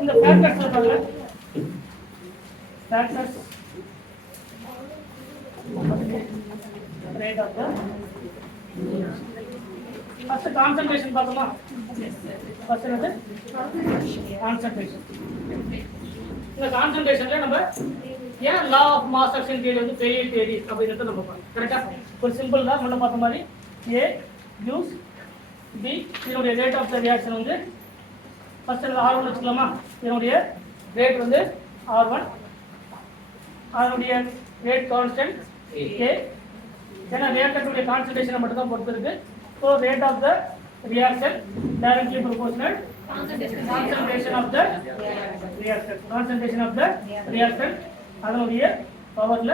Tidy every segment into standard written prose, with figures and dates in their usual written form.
இந்த ஃபேக்டர்ஸ் சொல்றாங்க. Factors rate of the first concentration பார்த்தோமா? ஃபர்ஸ்ட் என்னது கான்சன்ட்ரேஷன். இந்த கான்சன்ட்ரேஷன்ல நம்ம ஏன் law of mass action theory வந்து ஃபெயிலியர் தியரி அப்படிங்கறத நம்ம பார்ப்போம். கரெக்ட்டா? ஒரு சிம்பிள் தான் முன்ன பார்த்த மாதிரி A gives B. இதனுடைய ரேட் ஆஃப் த ரியாக்ஷன் வந்து ஃபர்ஸ்ட் R1 வச்சுக்கலாமா? இதனுடைய ரேட் வந்து R1, அதனுடைய ரேட் கான்ஸ்டன்ட் A. ஏன்னா ரியாக்டன்ட்டுடைய கான்சன்ட்ரேஷனை மட்டும் தான் பொறுத்து இருக்கு. So rate of the reaction directly proportional concentration of the reactant அதனுடைய பவர்ல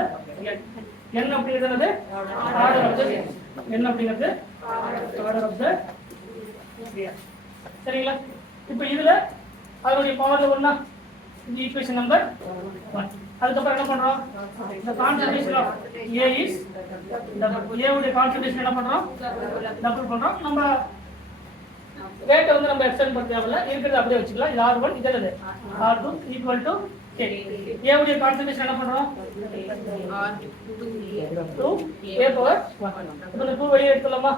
n அப்படிங்கிறது ஆர்டர் ஆஃப் தி n அப்படிங்கிறது ஆர்டர் ஆஃப் தி ரியாக்ஷன். சரிங்களா? இப்போ இதுல அதனுடைய பவர்ல ஒண்ணா இந்த ஈக்குவேஷன் நம்பர் 1. அதுக்கப்புறம் என்ன பண்றோம்? the concentration of A is double. A உடைய கான்சன்ட்ரேஷன் என்ன பண்றோம்? டபுள் பண்றோம். நம்ம ரேட் வந்து நம்ம எக்ஸ்டெண்ட் பண்ண தேவையில்ல, இருக்கிறது அப்படியே வச்சுக்கலாம். இது R1, இது என்னது R2 equal to K. A உடைய கான்சன்ட்ரேஷன் என்ன பண்றோம்? 2A power 1. இப்போ இந்த 2 வெளியே எடுத்துலாமா?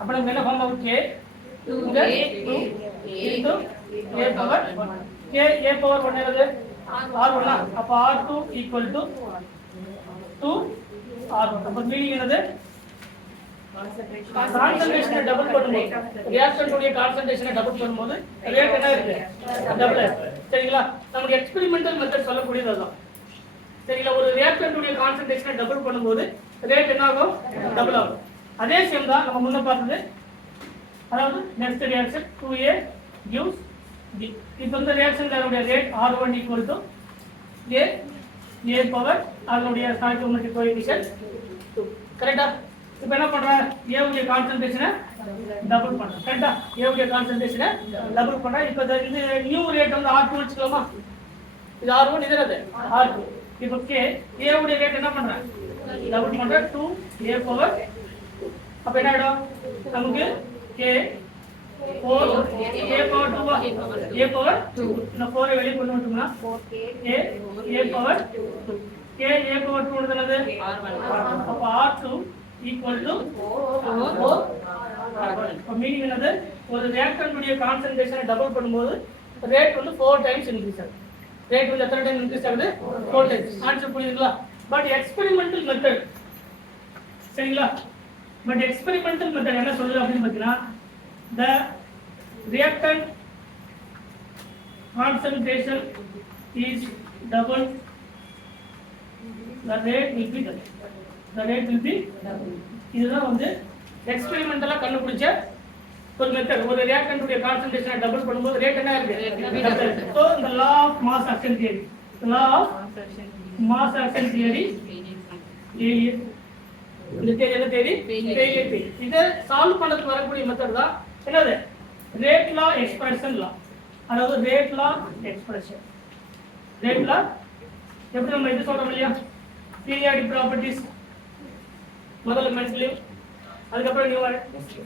அப்ப நம்ம என்ன ஃபார்ம் ஆகும்? K 2 into A power 1. K A power 1 என்னது R1. அப்ப R2 equal to 2 R1. அப்ப மீனிங் என்னது? கான்சன்ட்ரேஷனை டபுள் பண்ணும்போது ரியாக்டன்ட்டுடைய கான்சன்ட்ரேஷனை டபுள் பண்ணும்போது ரேட் என்ன இருக்கு? டபுள் இருக்கு. சரிங்களா? நமக்கு எக்ஸ்பெரிமெண்டல் மெத்தட் சொல்லக்கூடியது அதுதான். சரிங்களா? ஒரு ரியாக்டன்ட்டுடைய கான்சன்ட்ரேஷனை டபுள் பண்ணும்போது ரேட் என்ன ஆகும்? டபுள் ஆகும். அதே சேம் தான் நம்ம முன்ன பார்த்தது. அதாவது next reaction 2A gives B. இப்போ இந்த ரியாக்ஷன்ல rate R1 equal to A power அதனுடைய ஸ்டாய்கியோமெட்ரிக் கோஎஃபிஷியன்ட் 2. கரெக்ட்டா? இப்போ என்ன பண்ற? A உடைய கான்சன்ட்ரேஷனை டபுள் பண்ற. கரெக்ட்டா? A உடைய கான்சன்ட்ரேஷனை டபுள் பண்ற. இப்போ இந்த நியூ ரேட் வந்து R2 வச்சுக்கலாமா? இது R1, இது என்னது R2. இப்போ K A உடைய ரேட் என்ன பண்ற? டபுள் பண்ற 2A பவர். அப்ப என்ன ஆயிடும்? நமக்கு K 4 A power 2 A power 2. இந்த 4 வெளிய கொண்டு வந்துட்டோம்னா 4A power 2. K A power 2 என்னது R1. அப்ப R2 equal to 4. அப்ப மீனிங் என்னது? ஒரு ரியாக்டன்ட்டுடைய கான்சன்ட்ரேஷனை டபுள் பண்ணும்போது ரேட் வந்து 4 டைம்ஸ் இன்கிரீஸ் ஆகுது. ரேட் வந்து எத்தனை டைம் இன்கிரீஸ் ஆகுது? 4 டைம்ஸ். ஆன்சர் புரியுதுங்களா? பட் எக்ஸ்பெரிமெண்டல் மெத்தட், சரிங்களா? பட் எக்ஸ்பெரிமெண்டல் மெத்தட் என்ன சொல்லுது அப்படின்னு பார்த்தீங்கன்னா, the reactant concentration is double, the rate will be double. இதுதான் வந்து எக்ஸ்பெரிமெண்டலா கண்டுபிடிச்ச ஒரு மெத்தட். ஒரு ரியாக்டன்ட்டுடைய கான்சன்ட்ரேஷனை டபுள் பண்ணும்போது ரேட் என்ன இருக்கு? சோ இந்த law of mass action theory, law of mass action theory, இந்த தியரி என்ன தியரி? Failure theory. இத சால்வ் பண்ணதுக்கு வரக்கூடிய மெத்தட் தான் என்னது? Rate law expression law. அதாவது rate law expression. Rate law எப்படி நம்ம இது சொல்றோம் இல்லையா? பீரியாடிக் ப்ராப்பர்ட்டீஸ் முதல்ல மென்டலி, அதுக்கப்புறம் நீங்க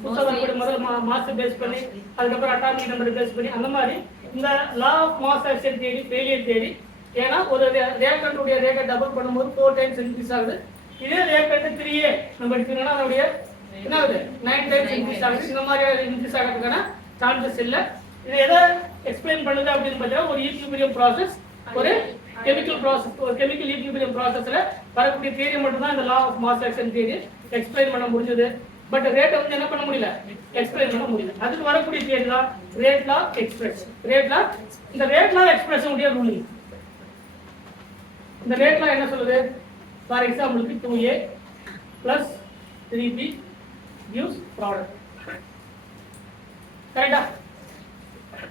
புத்தகத்தோட முதல்ல மாஸ் பேஸ் பண்ணி, அதுக்கப்புறம் அட்டாமிக் நம்பர் பேஸ் பண்ணி, அந்த மாதிரி இந்த law of mass action theory failure theory. ஏன்னா ஒரு ரியாக்டன்ட்டுடைய ரேட்டை டபுள் பண்ணும்போது 4 டைம்ஸ் இன்க்ரீஸ் ஆகுது. இதே ரியாக்டன்ட் 3A நம்ம எடுத்தீங்கன்னா அதனுடைய என்ன ஆகுது? 9 டைம்ஸ் இன்க்ரீஸ் ஆகுது. இந்த மாதிரி இன்க்ரீஸ் ஆகிறதுக்கான சான்சஸ் இல்லை. இது எதை எக்ஸ்பிளைன் பண்ணுது அப்படின்னு பார்த்தீங்கன்னா, ஒரு ஈக்விலிபிரியம் ப்ராசஸ், ஒரு கெமிக்கல் ப்ராசஸ், ஒரு கெமிக்கல் ஈக்விலிபிரியம் ப்ராசஸ்ல வரக்கூடிய தியரி மட்டும் தான் இந்த law of mass action theory explain பண்ண முடிஞ்சது. பட் ரேட் வந்து என்ன பண்ண முடியல? எக்ஸ்பிளைன் பண்ண முடியல. அதுக்கு வரக்கூடிய தியரி தான் ரேட் லா எக்ஸ்பிரஷன். ரேட் லா, இந்த ரேட் லா எக்ஸ்பிரஷன் உடைய ரூலிங். இந்த ரேட் லா என்ன சொல்லுது? ஃபார் எக்ஸாம்பிளுக்கு 2A plus 3B gives product. கரெக்ட்டா?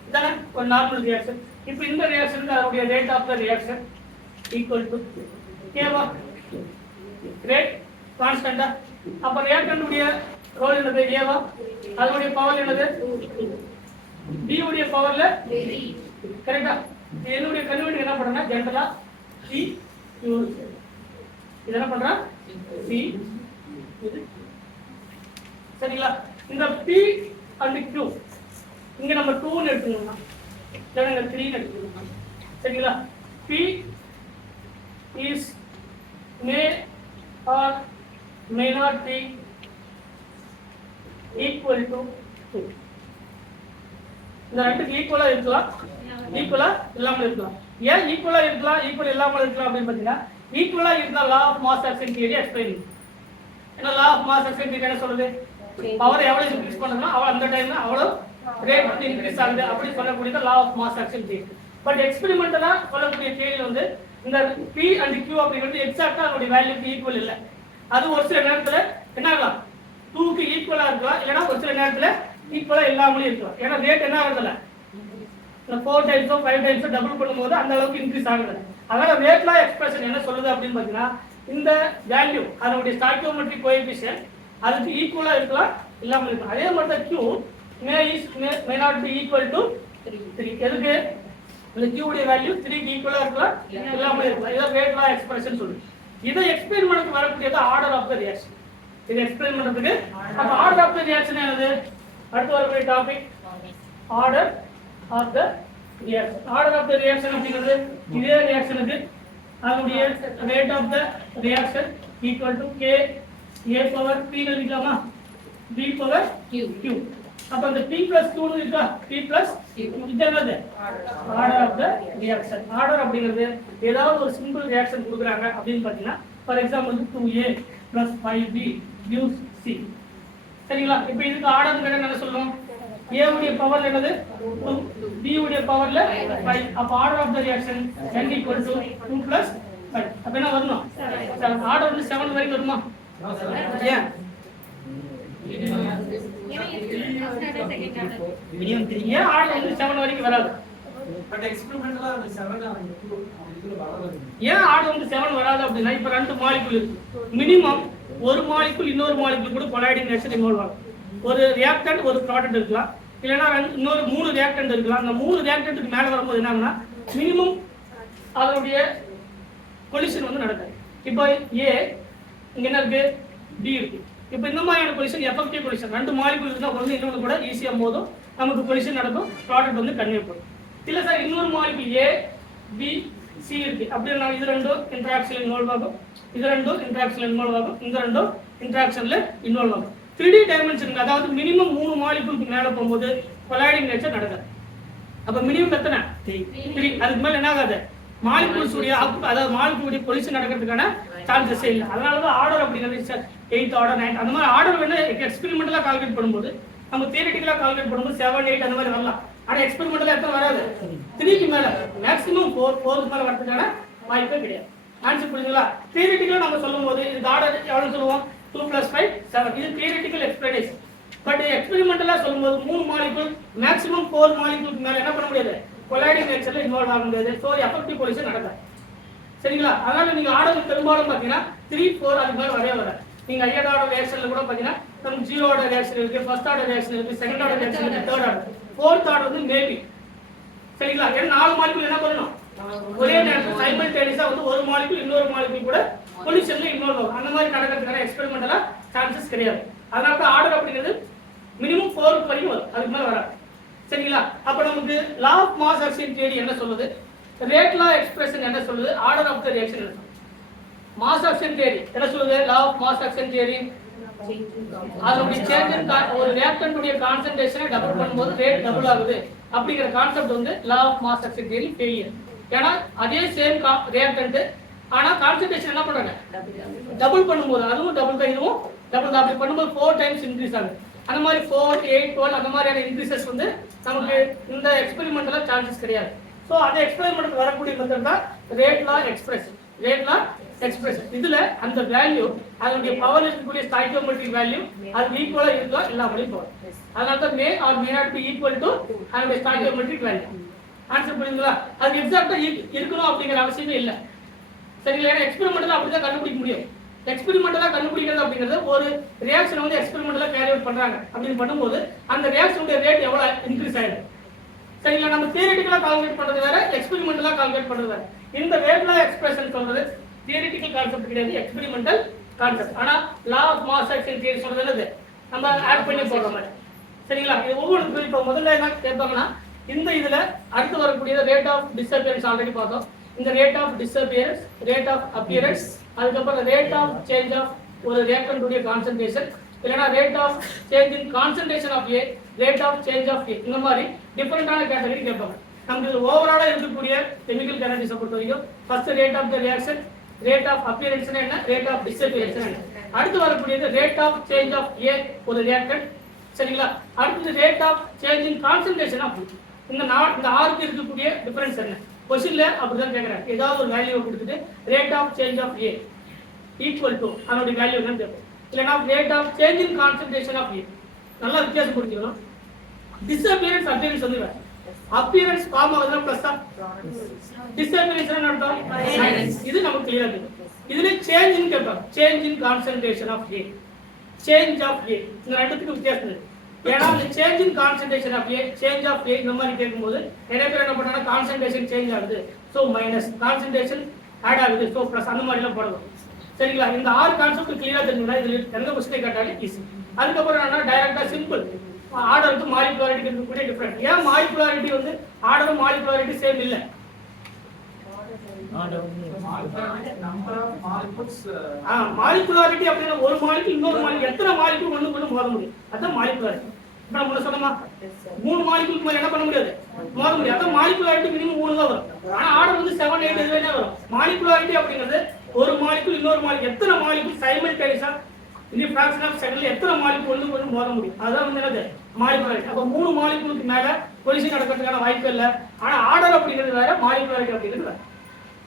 இதானே ஒரு நார்மல் ரியாக்ஷன். இப்போ இந்த ரியாக்ஷனுக்கு அதனுடைய rate of the reaction equal to கேவா, ரேட் கான்ஸ்டன்டா. அப்ப ரியாக்டன்ட்டுடைய ரோல் என்னது? ஏவா. அதனுடைய பவர் என்னது? B உடைய பவர்ல 3. கரெக்ட்டா? என்னுடைய கன்வெர்ட் என்ன பண்றேன்னா ஜெனரலா C Q. இது என்ன பண்றா? C இது சரிங்களா? இந்த P and Q இங்க நம்ம 2 ன்னு எடுத்துக்கணும்னா இல்லைன்னா 3 ன்னு எடுத்துக்கணும். சரிங்களா? P is may or may not be equal to 2. இந்த ரெண்டுக்கு ஈக்குவலா இருக்கலாம், ஈக்குவலா இல்லாமல் இருக்கலாம். ஏன் ஈக்குவலா இருக்கலாம், ஈக்குவல் இல்லாமல் இருக்கலாம் அப்படின்னு பார்த்தீங்கன்னா, ஈக்குவலா இருந்தா law of mass action theory explain. ஏன்னா law of mass action theory என்ன சொல்லுது, பவர் எவ்வளவு இன்க்ரீஸ் பண்ணணும்னா அவள் அந்த டைம்ல அவ்வளவு ரேட் வந்து இன்க்ரீஸ் ஆகுது அப்படி சொல்லக்கூடிய law of mass action theory. But எக்ஸ்பெரிமெண்டலா சொல்லக்கூடிய தியரி வந்து இந்த P and Q அப்படிங்கிறது எக்ஸாக்ட்டா அதோட வேல்யூக்கு ஈக்குவல் இல்லை. அது ஒரு சில நேரத்துல என்ன ஆகலாம், 2க்கு ஈக்குவலா இருக்கலாம், இல்லைன்னா ஒரு சில நேரத்துல ஈக்குவலா இல்லாமலே இருக்கலாம். ஏன்னா ரேட் என்ன ஆகுதுல்ல, 4 டைம்ஸோ 5 டைம்ஸோ டபுள் பண்ணும்போது அந்த அளவுக்கு இன்க்ரீஸ் ஆகுது. அதனால ரேட் லா எக்ஸ்பிரஷன் என்ன சொல்லுது அப்படின்னு பார்த்தீங்கன்னா, இந்த வேல்யூ அதனுடைய ஸ்டாய்கியோமெட்ரிக் கோஎஃபிஷியன்ட் அதுக்கு ஈக்குவலா இருக்கலாம், இல்லாமல் இருக்கலாம். அதே மாதிரி தான் Q may not be equal to 3. எதுக்கு, இந்த Q உடைய வேல்யூ 3க்கு ஈக்குவலா இருக்கலாம், இல்லாமல் இருக்கலாம். இத ரேட் லா எக்ஸ்பிரஷன் சொல்லுது. இத எக்ஸ்பெரிமென்ட்க்கு வரக்கூடியது ஆர்டர் ஆஃப் தி ரியாக்ஷன். இது எக்ஸ்பெரிமென்ட்க்கு அப்ப ஆர்டர் ஆஃப் தி ரியாக்ஷன் என்னது, அடுத்து வரக்கூடிய topic order of the reaction. Order of the reaction அப்படிங்கிறது இதே ரியாக்ஷனுக்கு அதனுடைய rate of the reaction equal to K A power P ன்னு எழுதிக்கலாமா, B பவர் Q. அப்ப அந்த P plus Q ன்னு இருக்கா, P plus Q இது என்னது order of the reaction. Order அப்படிங்கிறது ஏதாவது ஒரு சிம்பிள் ரியாக்ஷன் கொடுக்குறாங்க அப்படின்னு பார்த்தீங்கன்னா, for example 2A plus 5B gives C. சரிங்களா? இப்போ இதுக்கு ஆர்டர் என்ன சொல்லணும், A உடைய பவர்ல என்னது 2, B உடைய பவர்ல 5. அப்ப order of the reaction n equal to 2 plus 5. அப்ப என்ன வரணும், ஆர்டர் வந்து 7 வரைக்கும் வருமா? ஏன் மினிமம் 3, ஏன் ஆர்டர் வந்து 7 வரைக்கும் வராது? பட் எக்ஸ்பெரிமெண்டலா அந்த 7 இதுல வராது. ஏன் ஆர்டர் வந்து 7 வராது அப்படின்னா, இப்ப ரெண்டு மாலிக்யூல் இருக்கு, மினிமம் ஒரு மாலிக்யூல் இன்னொரு மாலிக்யூல் கூட கொலைடிங் ரியாக்ஷன் இன்வால்வ் ஆகும். ஒரு ரியாக்டன்ட் ஒரு ப்ராடக்ட் இருக்கலாம், இல்லைன்னா இன்னொரு 3 ரியாக்டன்ட் இருக்கலாம். அந்த 3 ரியாக்டன்ட்டுக்கு மேல வரும்போது என்னன்னா மினிமம் அதனுடைய கொலிஷன் வந்து நடக்காது. இப்போ A இங்க என்ன இருக்கு, B இருக்கு. இப்போ இந்த மாதிரியான கொலிஷன் எஃபெக்டிவ் கொலிஷன், ரெண்டு மாலிக்யூல் இருந்தா ஒன்று இன்னொன்று கூட ஈஸியா போதும், நமக்கு கொலிஷன் நடக்கும், ப்ராடக்ட் வந்து கன்வே பண்ணும். இல்ல சார் இன்னொரு மாலிக்யூல் A B C இருக்கு அப்படின்னா இது ரெண்டும் இன்டராக்ஷன்ல இன்வால்வ் ஆகும், இது ரெண்டும் இன்டராக்ஷன்ல இன்வால்வ் ஆகும், இந்த ரெண்டும் இன்டராக்ஷன்ல இன்வால்வ் ஆகும். 3D டைமென்ஷன் அதாவது மினிமம் 3 மாலிக்யூலுக்கு மேல போகும்போது கொலைடிங் நேச்சர் நடக்காது. அப்ப மினிமம் எத்தனை 3, அதுக்கு மேல என்ன ஆகாது, மாலிக்யூல்ஸ் உடைய அதாவது மாலிக்யூல் உடைய பொசிஷன் நடக்கிறதுக்கான சான்சஸ் இல்ல. அதனால தான் ஆர்டர் அப்படிங்கிறது 8th ஆர்டர் 9th அந்த மாதிரி ஆர்டர் வேணா எக்ஸ்பெரிமெண்டலா கால்குலேட் பண்ணும்போது, நம்ம தியரிட்டிக்கலா கால்குலேட் பண்ணும்போது 7 8 அந்த மாதிரி வரலாம். ஆனா எக்ஸ்பெரிமெண்டலா எத்தனை வராது, 3க்கு மேல மேக்ஸிமம் 4க்கு மேல வரதுக்கான வாய்ப்பே கிடையாது. ஆன்சர் புரியுதுங்களா? தியரிட்டிக்கலா நம்ம சொல்லும்போது இது ஆர்டர் எவ்வளவு சொல்லுவோம், 2 plus 5 7. இது தியரிட்டிக்கல் எக்ஸ்பிளனேஷன். பட் எக்ஸ்பெரிமெண்டலா சொல்லும்போது 3 மாலிக்யூல் மேக்ஸிமம் 4 மாலிக்யூலுக்கு மேல என்ன பண்ண முடியாது, கொலைடிங் நேச்சர்ல இன்வால்வ் ஆக முடியாது. சோ எஃபெக்டிவ் கொலிஷன் நடக்காது. சரிங்களா? அதனால நீங்க ஆர்டர் பெரும்பாலும் பாத்தீங்கன்னா 3 4 அதுக்கு மேல வரவே வராது. நீங்க ஹையர் ஆர்டர் ரியாக்ஷன்ல கூட பாத்தீங்கன்னா நமக்கு 0 ஆர்டர் ரியாக்ஷன் இருக்கு, ஃபர்ஸ்ட் ஆர்டர் ரியாக்ஷன் இருக்கு, செகண்ட் ஆர்டர் ரியாக்ஷன் இருக்கு, தேர்ட் ஆர்டர், ஃபோர்த் ஆர்டர் வந்து மேபி. சரிங்களா? ஏன்னா 4 மாலிக்யூல் என்ன பண்ணணும், ஒரே நேரத்துல சைமல்டேனியஸா வந்து ஒரு மாலிக்யூல் இன்னொரு மாலிக்யூல் கூட கொலிஷன்ல இன்வால்வ் ஆகும். அந்த மாதிரி நடக்கிறதுக்கான எக்ஸ்பெரிமெண்டலா சான்சஸ் கிடையாது. அதனால தான் ஆர்டர் அப்படிங்கிறது மினிமம் 4 வரைக்கும் வரும், அதுக்கு மேல வராது. சரிங்களா? அப்ப நமக்கு law of mass action theory என்ன சொல்லுது, ரேட் லா எக்ஸ்பிரஷன் என்ன சொல்லுது, ஆர்டர் ஆஃப் தி ரியாக்ஷன் என்ன சொல்லுது. மாஸ் ஆக்ஷன் தியரி என்ன சொல்லுது, law of mass action theory அதனுடைய சேஞ்ச் ஒரு ரியாக்டன்ட் உடைய கான்சன்ட்ரேஷனை டபுள் பண்ணும்போது ரேட் டபுள் ஆகுது அப்படிங்கிற கான்செப்ட் வந்து law of mass action theory failure. ஏன்னா அதே சேம் ரியாக்டன்ட் ஆனா கான்சன்ட்ரேஷன் என்ன பண்றாங்க, டபுள் பண்ணும்போது அதுவும் டபுள் தான் இதுவும் டபுள் தான், அப்படி பண்ணும்போது 4 டைம்ஸ் இன்க்ரீஸ் ஆகுது. அந்த மாதிரி 4 8 12 அந்த மாதிரியான இன்க்ரீசஸ் வந்து நமக்கு இந்த எக்ஸ்பெரிமெண்டல சான்சஸ் கிடையாது. சோ அந்த எக்ஸ்பெரிமென்ட்க்கு வரக்கூடிய மெத்தட் தான் rate law expression. Rate law expression இதுல அந்த வேல்யூ அதனுடைய பவர் இருக்கக்கூடிய ஸ்டாய்கியோமெட்ரிக் வேல்யூ அது ஈக்குவலா இருக்கலாம் இல்லாமலும் போகும். அதனால தான் மே R may not be equal to அதனுடைய ஸ்டாய்கியோமெட்ரிக் வேல்யூ. ஆன்சர் புரியுதுங்களா? அது எக்ஸாக்ட்டா இருக்கணும் அப்படிங்கிற அவசியமே இல்லை. சரிங்களா? ஏன்னா எக்ஸ்பெரிமெண்டல அப்படிதான் கண்டுபிடிக்க முடியும். எக்ஸ்பெரிமெண்டலா கண்டுபிடிக்கிறது அப்படிங்கிறது ஒரு ரியாக்ஷன் வந்து எக்ஸ்பெரிமெண்டலா கேரி அவுட் பண்றாங்க அப்படின்னு பண்ணும்போது அந்த ரியாக்ஷனுடைய ரேட் எவ்வளவு இன்க்ரீஸ் ஆயிடும். சரிங்களா? நம்ம தியரிட்டிக்கலா கால்குலேட் பண்றது வேற, எக்ஸ்பெரிமெண்டலா கால்குலேட் பண்றது வேற. இந்த ரேட் லா எக்ஸ்பிரஷன் சொல்றது தியரிட்டிக்கல் கான்செப்ட் கிடையாது, எக்ஸ்பெரிமெண்டல் கான்செப்ட். ஆனா law of mass action theory சொல்றது என்னது, நம்ம ஆட் பண்ணி போடுற மாதிரி. சரிங்களா? இது ஒவ்வொன்றுக்கும் இப்போ முதல்ல என்ன கேட்பாங்கன்னா, இந்த இதுல அடுத்து வரக்கூடிய ரேட் ஆஃப் டிஸ்அப்பியரன்ஸ் ஆல்ரெடி பார்த்தோம். இந்த rate of disappearance, rate of appearance, அதுக்கப்புறம் ரேட் ஆஃப் சேஞ்ச் ஆஃப் ஒரு ரியாக்டன்ட் கான்சன்ட்ரேஷன், இல்லைன்னா rate of change in concentration of A, rate of change of A, இந்த மாதிரி டிஃபரெண்டான கேட்டகரி கேட்பாங்க. நமக்கு இது ஓவராலா இருக்கக்கூடிய கெமிக்கல் கேட்டகரிஸை பொறுத்த வரைக்கும் first rate of the reaction, rate of appearance என்ன, ரேட் ஆஃப் டிஸ்அப்பியரன்ஸ் என்ன. அடுத்து வரக்கூடியது rate of change of a ஒரு ரியாக்டன்ட். சரிங்களா? அடுத்து rate of change in concentration of இந்த ஆறுக்கு இருக்கக்கூடிய டிஃபரன்ஸ் என்ன. கொஸ்டின்ல அப்படிதான் கேட்கறாங்க. ஏதாவது ஒரு வேல்யூ கொடுத்துட்டு rate of change of A equal to அதனுடைய வேல்யூ என்னன்னு கேட்போம். இல்லைன்னா rate of change in concentration of A. நல்லா வித்தியாசம் புரிஞ்சுக்கணும். டிஸ்அப்பியரன்ஸ் அப்பியரன்ஸ் வந்து வேற. அப்பியரன்ஸ் ஃபார்ம் ஆகுதுன்னா பிளஸ் தான், டிஸ்அப்பியரன்ஸ் என்ன அர்த்தம், மைனஸ். இது நமக்கு கிளியரா தெரியும். இதுல சேஞ்ச் இன் கேட்பாங்க. Change in concentration of A, change of A, இந்த ரெண்டுத்துக்கு வித்தியாசம் இருக்கு. ஏன்னா இந்த change in concentration of A, change of A இந்த மாதிரி கேட்கும்போது நிறைய பேர் என்ன பண்றாங்க, கான்சன்ட்ரேஷன் சேஞ்ச் ஆகுது ஸோ மைனஸ், கான்சன்ட்ரேஷன் ஆட் ஆகுது ஸோ பிளஸ், அந்த மாதிரி எல்லாம் போடணும். சரிங்களா? இந்த 6 கான்செப்ட் கிளியரா தெரிஞ்சுனா இதுல எந்த கொஸ்டினை கேட்டாலும் ஈஸி. அதுக்கப்புறம் என்ன, டைரக்டா சிம்பிள் ஆர்டருக்கு மாலிகுலாரிட்டி இருக்கக்கூடிய டிஃபரெண்ட். ஏன் மாலிகுலாரிட்டி வந்து ஆர்டரும் மாலிகுலாரிட்டி சேம் இல்ல? மாலிகுலாரிட்டி அப்படின்னா ஒரு மாலிகுல் இன்னொரு மாலிகுல் எத்தனை மாலிகுல் ஒண்ணுக்கு மோத முடியும், அதான் மாலிகுலாரிட்டி. இப்ப நம்ம சொன்னோமா 3 மாலிகுலுக்கு மேல என்ன பண்ண முடியாது, மோத முடியாது. அதான் மாலிகுலாரிட்டி மினிமம் 3 தான் வரும். ஆனா ஆர்டர் வந்து 7, 8 இதுவே வரும். மாலிகுலாரிட்டி அப்படிங்கிறது ஒரு மாலிகுல் இன்னொரு மாலிகுல் எத்தனை மாலிகுல் சைமல்டேனியஸா இந்த ஃபிராக்ஷன் ஆஃப் செகண்ட்ல எத்தனை மாலிகுல் ஒண்ணுக்கு மோத முடியும், அதான் வந்து என்னது மாலிகுலாரிட்டி. அப்ப 3 மாலிகுலுக்கு மேல கொலிஷன் நடக்கிறதுக்கான வாய்ப்பு இல்லை. ஆனா ஆர்டர் அப்படிங்கிறது வேற, மாலிகுலாரிட்டி அப்படிங்கிறது வேற.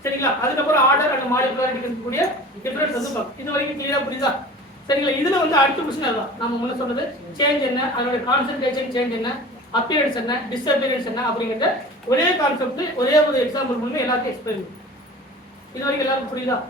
சரிங்களா? அதுக்கப்புறம் ஆர்டர் அண்ட் மாலிகுலாரிட்டி இருக்கக்கூடிய டிஃபரன்ஸ் வந்து பார்ப்போம். இது வரைக்கும் கிளியரா புரியுதா? சரிங்களா? இதுல வந்து அடுத்த கொஸ்டின் அதான் நம்ம முன்ன சொன்னது, சேஞ்ச் என்ன, அதோட கான்சன்ட்ரேஷன் சேஞ்ச் என்ன, அப்பியரன்ஸ் என்ன, டிஸ்அப்பியரன்ஸ் என்ன அப்படிங்கறத ஒரே கான்செப்ட் ஒரே ஒரு எக்ஸாம்பிள் மூலமா எல்லாத்தையும் எக்ஸ்பிளைன் பண்ணுவோம். இது வரைக்கும் எல்லாருக்கும் புரியுதா?